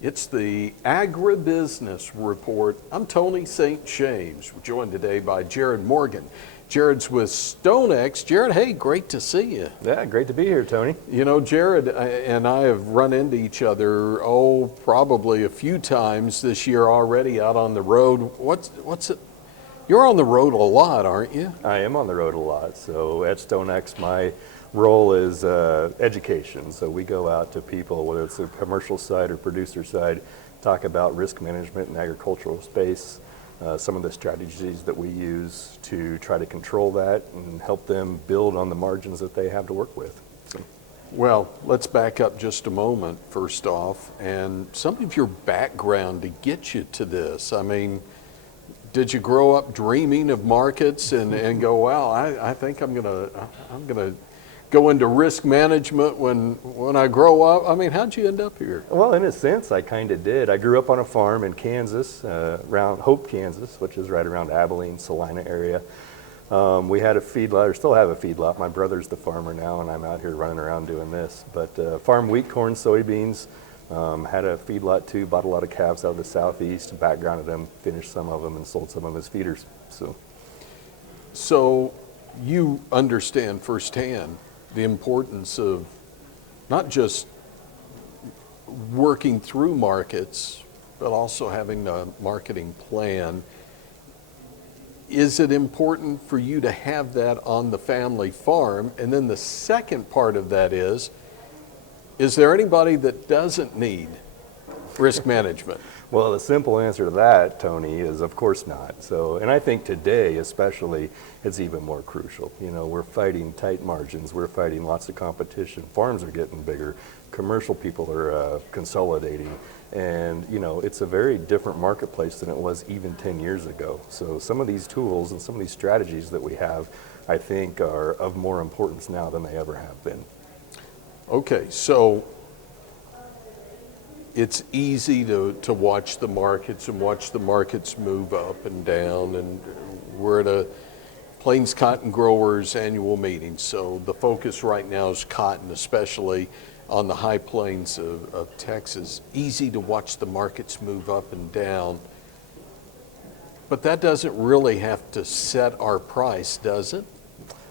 It's the Agribusiness Report. I'm Tony St. James. We're joined today by Jared Morgan. Jared's with StoneX. Jared, hey, great to see you. Yeah, great to be here, Tony. You know, Jared and I have run into each other, probably a few times this year already out on the road. What's it? You're on the road a lot, aren't you? I am on the road a lot. So at StoneX, my role is education. So we go out to people, whether it's the commercial side or producer side, talk about risk management in agricultural space, some of the strategies that we use to try to control that and help them build on the margins that they have to work with. So. Well, let's back up just a moment first off, and some of your background to get you to this. I mean, did you grow up dreaming of markets and go, wow, I think I'm gonna go into risk management when I grow up? I mean, how'd you end up here? Well, in a sense, I kind of did. I grew up on a farm in Kansas, around Hope, Kansas, which is right around Abilene, Salina area. We had a feedlot, or still have a feedlot. My brother's the farmer now, and I'm out here running around doing this. But farm wheat, corn, soybeans. Had a feedlot too, bought a lot of calves out of the southeast, backgrounded them, finished some of them, and sold some of them as feeders. So you understand firsthand the importance of not just working through markets, but also having a marketing plan. Is it important for you to have that on the family farm? And then the second part of that is there anybody that doesn't need risk management? Well, the simple answer to that, Tony, is of course not. So, and I think today especially, it's even more crucial. You know, we're fighting tight margins, we're fighting lots of competition, farms are getting bigger, commercial people are consolidating, and you know, it's a very different marketplace than it was even 10 years ago. So some of these tools and some of these strategies that we have, I think, are of more importance now than they ever have been. Okay, so it's easy to watch the markets and watch the markets move up and down, and we're at a Plains Cotton Growers annual meeting, so the focus right now is cotton, especially on the high plains of Texas. Easy to watch the markets move up and down, but that doesn't really have to set our price, does it?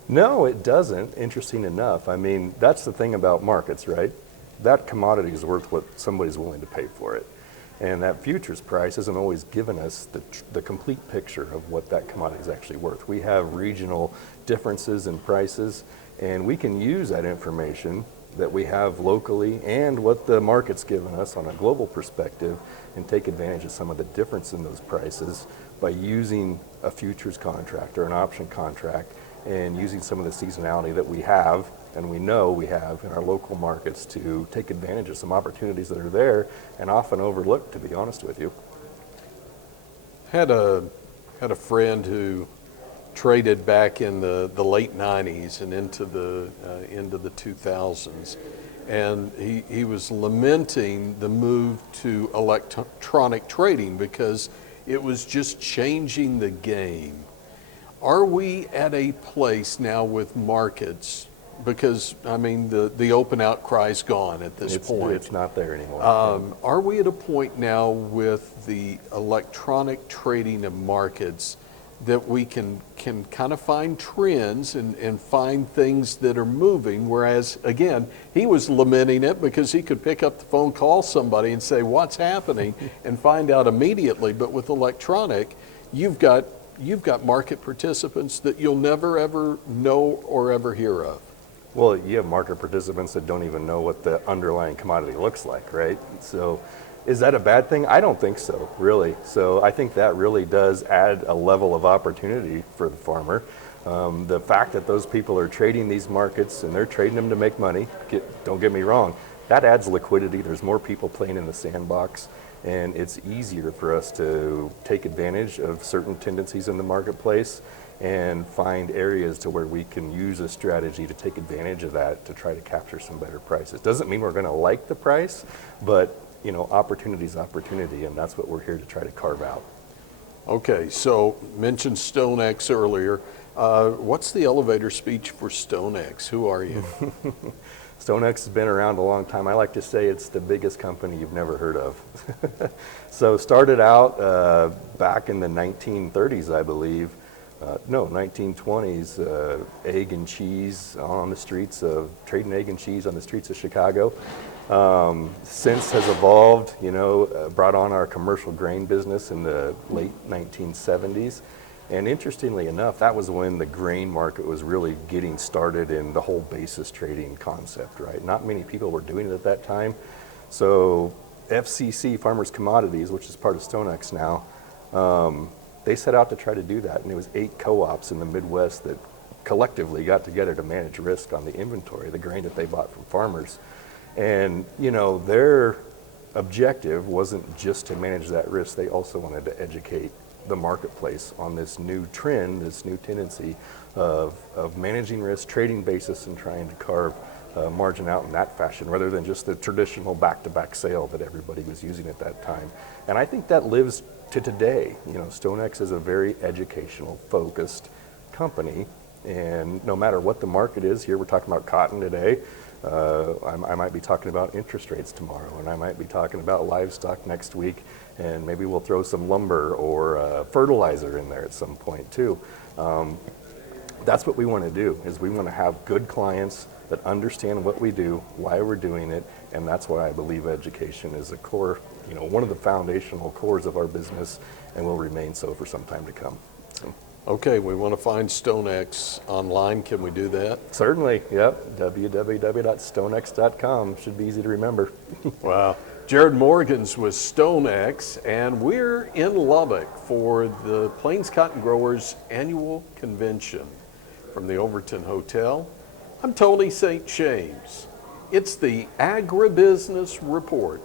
No, it doesn't, interesting enough. I mean, that's the thing about markets, right? That commodity is worth what somebody's willing to pay for it. And that futures price hasn't always given us the complete picture of what that commodity is actually worth. We have regional differences in prices, and we can use that information that we have locally and what the market's given us on a global perspective and take advantage of some of the difference in those prices by using a futures contract or an option contract, and using some of the seasonality that we have and we know we have in our local markets to take advantage of some opportunities that are there and often overlooked, to be honest with you. Had a friend who traded back in the late 90s and into the 2000s, and he was lamenting the move to electronic trading because it was just changing the game. Are we at a place now with markets, because I mean the open outcry's gone at this point. It's not there anymore. Are we at a point now with the electronic trading of markets that we can kind of find trends and find things that are moving, whereas again, he was lamenting it because he could pick up the phone, call somebody and say what's happening and find out immediately, but with electronic, you've got market participants that you'll never ever know or ever hear of. Well, you have market participants that don't even know what the underlying commodity looks like, right? So is that a bad thing? I don't think so, really. So I think that really does add a level of opportunity for the farmer. The fact that those people are trading these markets and they're trading them to make money, don't get me wrong, that adds liquidity. There's more people playing in the sandbox, and it's easier for us to take advantage of certain tendencies in the marketplace and find areas to where we can use a strategy to take advantage of that to try to capture some better prices. Doesn't mean we're going to like the price, but you know, opportunity is opportunity, and that's what we're here to try to carve out. Okay, so mentioned StoneX earlier. What's the elevator speech for StoneX? Who are you? StoneX has been around a long time. I like to say it's the biggest company you've never heard of. So started out back in the 1930s, I believe. No, 1920s, egg and cheese on the streets of, trading egg and cheese on the streets of Chicago. Since has evolved, brought on our commercial grain business in the late 1970s. And interestingly enough, that was when the grain market was really getting started in the whole basis trading concept, right? Not many people were doing it at that time. So FCC, Farmers Commodities, which is part of StoneX now, they set out to try to do that. And it was 8 co-ops in the Midwest that collectively got together to manage risk on the inventory, the grain that they bought from farmers. And, their objective wasn't just to manage that risk. They also wanted to educate the marketplace on this new trend, this new tendency of managing risk, trading basis, and trying to carve margin out in that fashion rather than just the traditional back-to-back sale that everybody was using at that time. And I think that lives to today. StoneX is a very educational focused company, and no matter what the market is, here we're talking about cotton today, I might be talking about interest rates tomorrow, and I might be talking about livestock next week, and maybe we'll throw some lumber or fertilizer in there at some point too. That's what we want to do, is we want to have good clients that understand what we do, why we're doing it, and that's why I believe education is a core, one of the foundational cores of our business, and will remain so for some time to come. So. Okay, we want to find StoneX online. Can we do that? Certainly, yep. www.stonex.com. Should be easy to remember. Wow. Jared Morgan's with StoneX, and we're in Lubbock for the Plains Cotton Growers Annual Convention from the Overton Hotel. I'm Tony St. James. It's the Agribusiness Report.